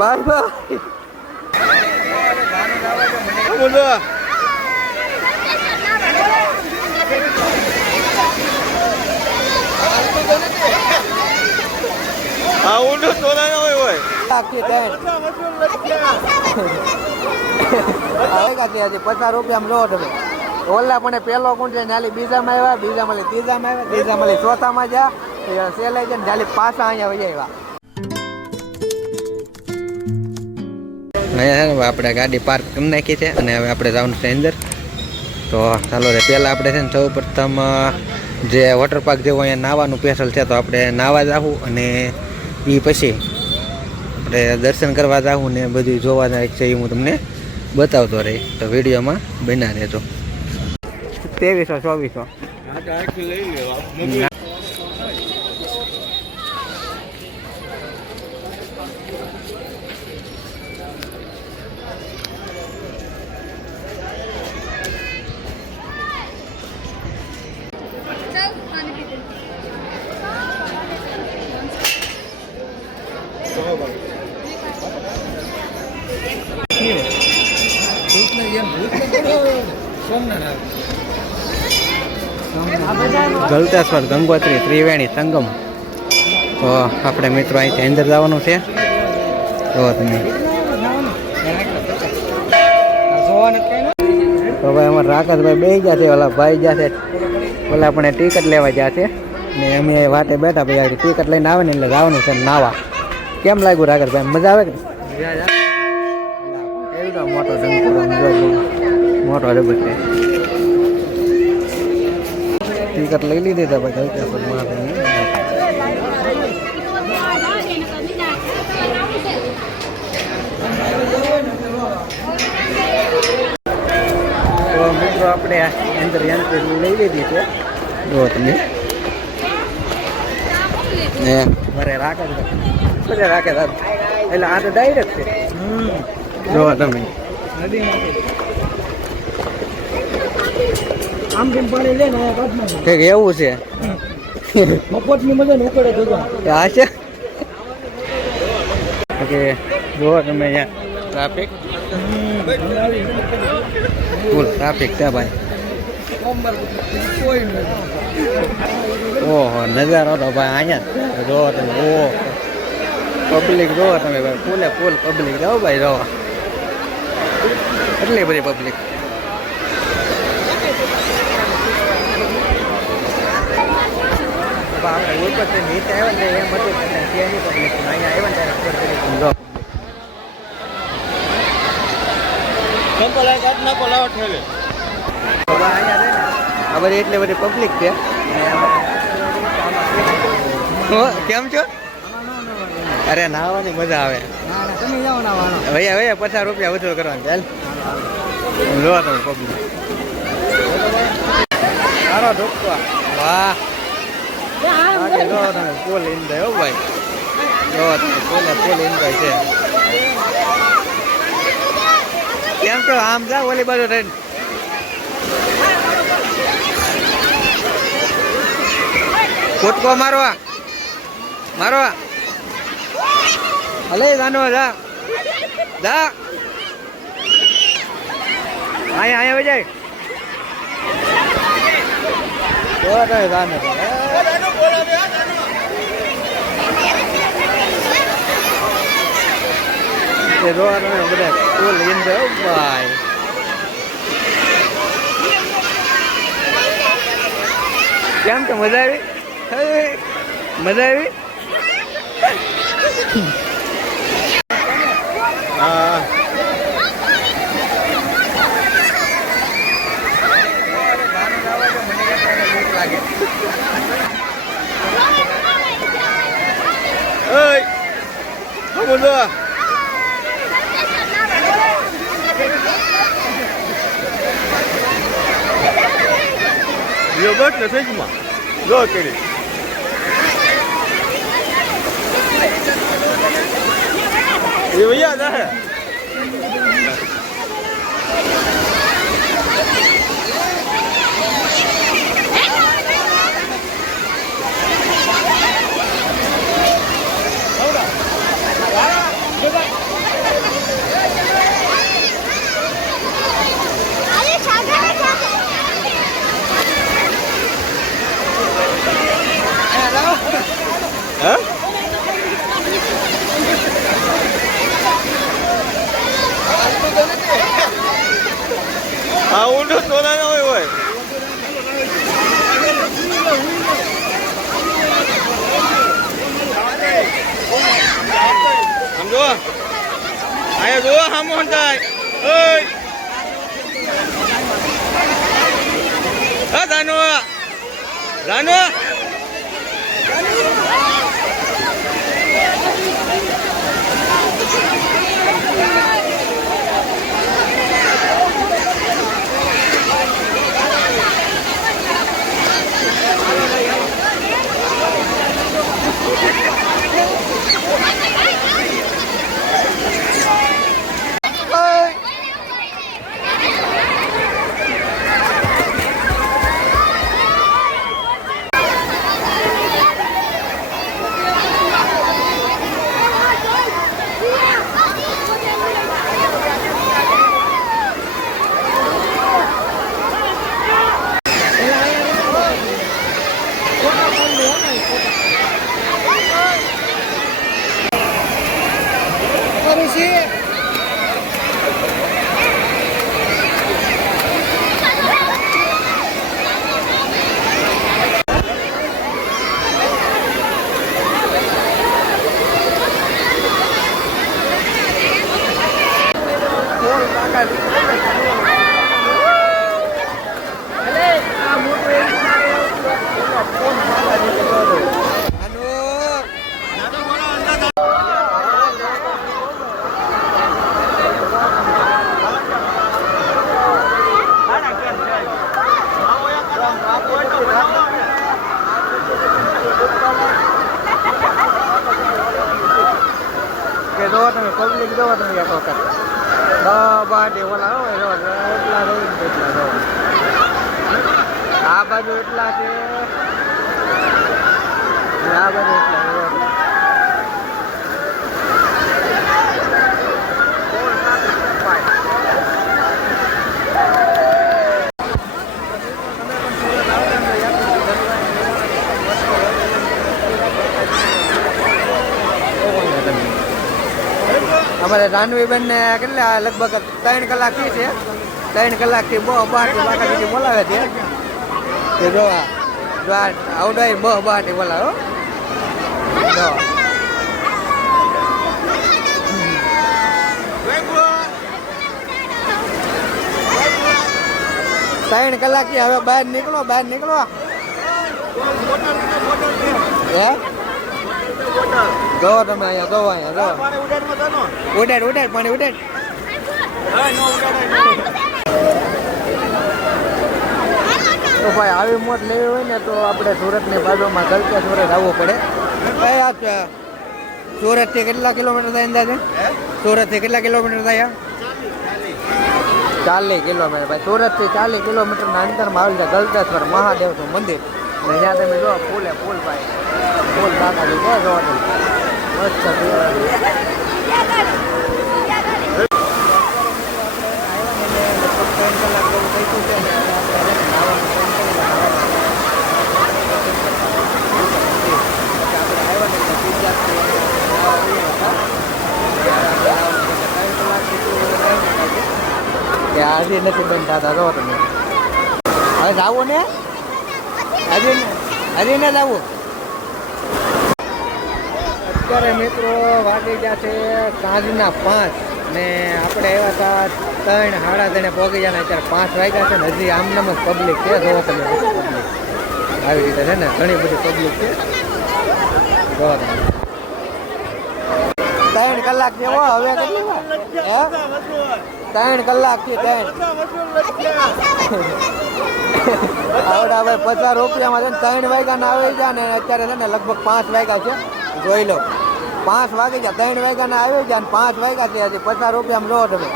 Bye bye ઊંડું તોલા ના હોય આખી ટેન્ટ ₹50 લો તમે ઓલા પણ પેલો કોણ છે નાલી બીજામાં આવ્યા બીજામાં ત્રીજામાં આવ્યા ત્રીજામાં ચોથામાં જા સેલાઈ જાય નાલી પાછા અહીંયા વહી આવ્યા આપણે ગાડી પાર્ક કરી નાખી છે અને હવે આપણે જવાનું છે અંદર તો ચાલો રે પહેલાં આપણે છે ને સૌ પ્રથમ જે વોટર પાર્ક જેવું અહીંયા નાહવાનું સ્પેશિયલ છે તો આપણે નાહવા જાવું અને એ પછી આપણે દર્શન કરવા જાવું ને બધું જોવા જાય છે એ હું તમને બતાવતો રહી તો વિડીયોમાં બના રહેજો 2300 2400 ગલતેશ્વર ગંગોત્રી ત્રિવેણી સંગમ તો આપણે મિત્રો અહીંથી અંદર જવાનું છે તો તમે તો ભાઈ અમારે રાકેશભાઈ બે ગયા છે ઓલા ભાઈ ગયા છે ઓલા આપણે ટિકિટ લેવા ગયા છે ને અમે વાટે બેઠા ભાઈ ટિકિટ લઈને આવે ને એટલે જવાનું છે નાવા કેમ લાગ્યું રાકેશભાઈ મજા આવે કે મોટો મોટો જબર છે ટિકિટ લઈ લીધી હતા ભાઈ ગલતેશ્વરમાં તો મિત્રો આપણે અંદર એન્ટ્રી લઈ લીધી છે જો તમે મારે રાખે એટલે આ તો ડાયરેક્ટ છે જો તમે આમ કેમ પાણી લે ને કંઈક એવું છે મફતની મજા ને ઉકળે જોજો આ છે કે જો તમે અહીંયા ટ્રાફિક ફૂલ ટ્રાફિક છે ભાઈ ઓહો નજારો તો ભાઈ અહીંયા જો તમે ઓ પબ્લિક જો તમે ભાઈ ફૂલે ફૂલ પબ્લિક જાઓ ભાઈ જો એટલી બધી પબ્લિક આપણે ઉપરથી નીચે આવ્યા ને એમ હતું ત્યાંની પબ્લિક અહીંયા આવ્યા ને ત્યારે ખબર એટલી બધી પબ્લિક છે કેમ છો અરે નાહવાની મજા આવે ભૈયા ભૈયા ₹50 વસૂલ કરવાનું ચાલ લો તમે પબ્લિક સારો ઢોકવા વાહ જો તમે ફૂલ એન્જોય હો ભાઈ જો તમે ફૂલ એન્જોય છે કેમ છો આમ જા ઓલી બાજુ રહીને કૂદકો મારવા હલે જાનો જા અહીંયા વજાય જાને બધા ફૂલ એન્જોય ભાઈ કેમ તો મજા આવી હા Yogurt ne seç mi? Yok öyle. ये भैया आधा है આયા જો હામો હંતાય ઓય આ જાનો જાનો પબ્લિક જોવો તમે એક વખત બાટી ઓલા હોય એટલા રહી એટલા જો આ બાજુ એટલા છે આ બાજુ એટલા અમારે રાનવીબેન ને કેટલા લગભગ 3 કલાકથી છે 3 કલાકથી બાકાથી બોલાવે છે કે જો આવડાય બાટી બોલાવો જો 3 કલાકથી હવે બહાર નીકળો હે જો તમે અહીંયા જો ઉડાડ પાણી ઉડાડ તો ભાઈ આવી મોટ લેવી હોય ને તો આપણે સુરતની બાજુમાં ગલકેશ્વરે જવું પડે સુરતથી કેટલા કિલોમીટર થાય અંદાજે સુરતથી કેટલા કિલોમીટર થાય 40 કિલોમીટર ભાઈ સુરતથી 40 કિલોમીટરના અંતરમાં આવેલ છે ગલકેશ્વર મહાદેવનું મંદિર અને જ્યાં તમે જો ફૂલ ભાઈ ફૂલ બાકાજી છે જો મસ્ત આજે નથી બનતા હતા જો તમે હવે જાવું ને હજી ને જવું અત્યારે મિત્રો વાગી ગયા છે સાંજના 5 ને આપણે આવ્યા હતા 3 સાડા 3 પહોંચી ગયા ને અત્યારે 5 વાગ્યા છે ને હજી આમનામ જ પબ્લિક છે જોવો તમે પબ્લિક આવી રીતે છે ને ઘણી બધી પબ્લિક છે જોવો તમે 3 કલાક જેવો હવે કેટલી વાર 3 કલાકથી 3 આવડા ભાઈ 50 રૂપિયામાં છે ને 3 વાગ્યાના આવી ગયા ને અત્યારે છે ને લગભગ 5 વાગ્યા છે જોઈ લો 5 વાગી ગયા 3 વાગ્યાના આવી ગયા ને 5 વાગ્યા છે હજી 50 રૂપિયામાં લો તમે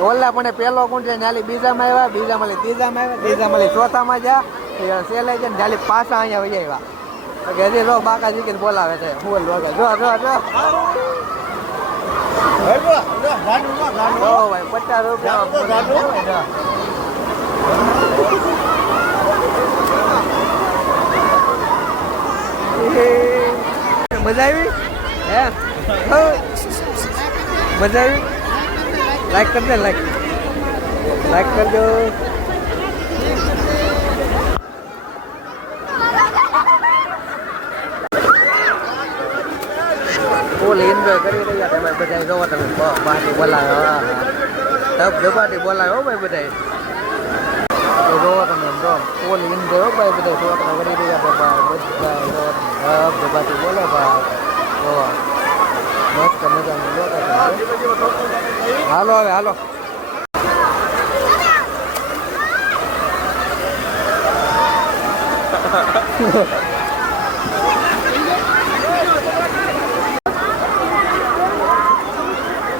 ઓલા પણ પેલો કોણ છે નાલી બીજામાં આવ્યા બીજામાં ત્રીજામાં આવ્યા ત્રીજામાં ચોથામાં જ્યાં સેલે છે ને જાલી પાછા અહીંયા વહી આવ્યા હજી જો બાકા જીકીને બોલાવે છે બોલ જો ભાઈ 50 રૂપિયા મજા આવી હે મજા આવી લાઈક કરજો લાઈક કરજો ફૂલ એન્જોય કરી રહ્યા તમે બધા જોવો તમે પાર્ટી બોલાવે તબ દબાટી બોલાવે હો ભાઈ બધા તો જોવો તમે જો ફૂલ એન્જોય હો ભાઈ બધા છોકરા કરી રહ્યા બધા દબાટી બોલે ભાઈ જોવો મસ્ત મજાનું લોકેશન હાલો હવે હાલો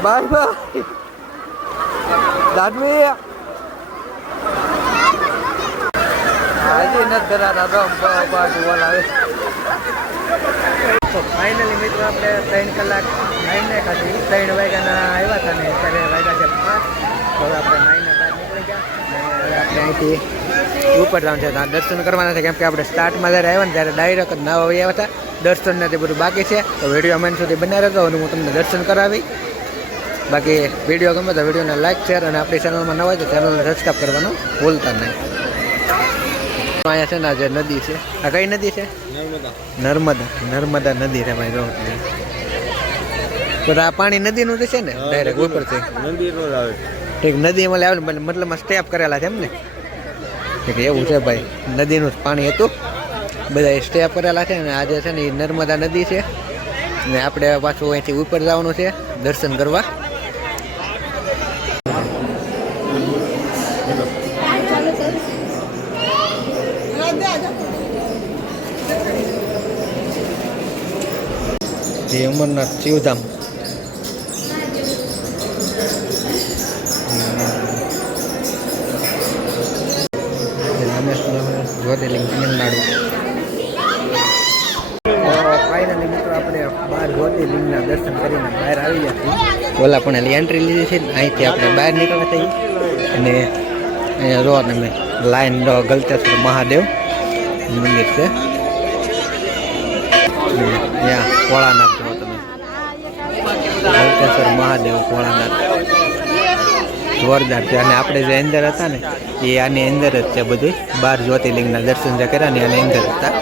બાય બાય દાદવી હજી નથી ધરાતા તો બાજુ બોલાવે તો ફાઇનલી મિત્રો આપણે 3 કલાક નાઈને ખાધી 3 વાગ્યાના આવ્યા હતા ને અત્યારે વાગ્યા છે 5 તો આપણે નાઈને બહાર નીકળી ગયા અને આપણે અહીંથી ઉપર જવાનું છે ત્યાં દર્શન કરવાના છે કેમ કે આપણે સ્ટાર્ટમાં જ્યારે આવ્યા ને ત્યારે ડાયરેક્ટ જ નવા આવ્યા હતા દર્શન ને તે બધું બાકી છે તો વિડીયો મેન સુધી બનાવી રહેતો અને હું તમને દર્શન કરાવી બાકી વિડીયો ગમે તો વિડીયોને લાઈક શેર અને આપણી ચેનલમાં નવા હોય તો ચેનલને સબસ્ક્રાઈબ કરવાનું ભૂલતા નહીં અહીંયા છે ને આ જે નદી છે આ કઈ નદી છે નર્મદા નદી છે ભાઈ રોડ તો આ પાણી નદીનું જ છે ને ડાયરેક્ટ ઉપરથી ઠીક નદીમાં આવે ને મતલબમાં સ્ટેપ કરેલા છે એમ ને ઠીક એવું છે ભાઈ નદીનું જ પાણી હતું બધા સ્ટેપ કરેલા છે ને આજે છે ને એ નર્મદા નદી છે ને આપણે પાછું અહીંથી ઉપર જવાનું છે દર્શન કરવા જે અમરનાથ શિવધામ રામેશ્વરમ જ્યોતિર્લિંગ તમિલનાડુ ફાઇનલી મિત્રો આપણે 12 જ્યોતિર્લિંગના દર્શન કરીને બહાર આવી ગયા છીએ ઓલા પણ એન્ટ્રી લીધી છે અહીંથી આપણે બહાર નીકળ્યા થઈ અને અહીંયા જો તમે લાઈન ગલતેશ્વર મહાદેવ મંદિર છે ત્યાં ભોળાનાથ જો તમે ગલતેશ્વર મહાદેવ ભોળાનાથ જોરદાર છે અને આપણે જે અંદર હતા ને એ આની અંદર જ છે બધું 12 જ્યોતિર્લિંગના દર્શન જે કર્યા ને એની અંદર હતા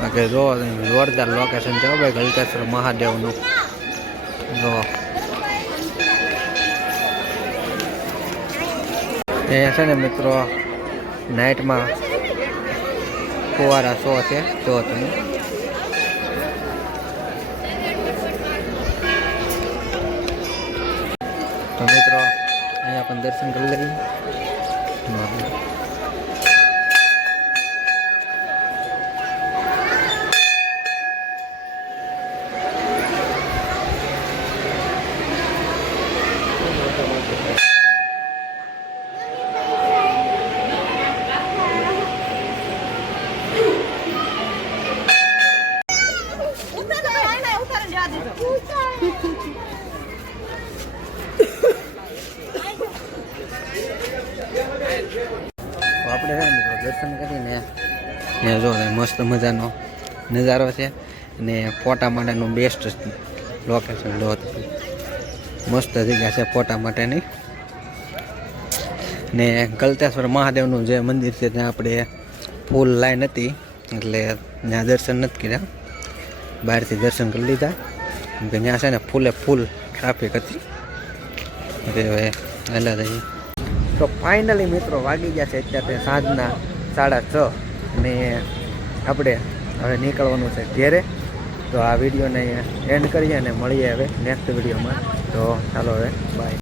બાકી જો જોરદાર લોકેશન છે ભાઈ ગલતેશ્વર મહાદેવનું જો અહીંયા છે ને મિત્રો નાઇટમાં ફુવારા શો છે જો તમે તો મિત્રો અહીંયા પણ દર્શન કરી લઈએ આપણે છે ને મિત્રો દર્શન કરીને ત્યાં જો મસ્ત મજાનો નજારો છે અને ફોટા માટેનું બેસ્ટ લોકેશન લો મસ્ત જગ્યા છે ફોટા માટેની ને ગલતેશ્વર મહાદેવનું જે મંદિર છે ત્યાં આપણે ફૂલ લાઈન હતી એટલે ત્યાં દર્શન નથી કર્યા બહારથી દર્શન કરી લીધા કેમ કે ત્યાં છે ને ફૂલે ફૂલ ટ્રાફિક હતી એટલે હવે પહેલાં થઈ તો ફાઇનલી મિત્રો વાગી ગયા છે અત્યારે સાંજના 6:30 અને આપણે હવે નીકળવાનું છે ઘેરે તો આ વિડીયોને એન્ડ કરીએ અને મળીએ હવે નેક્સ્ટ વિડીયોમાં તો ચાલો હવે બાય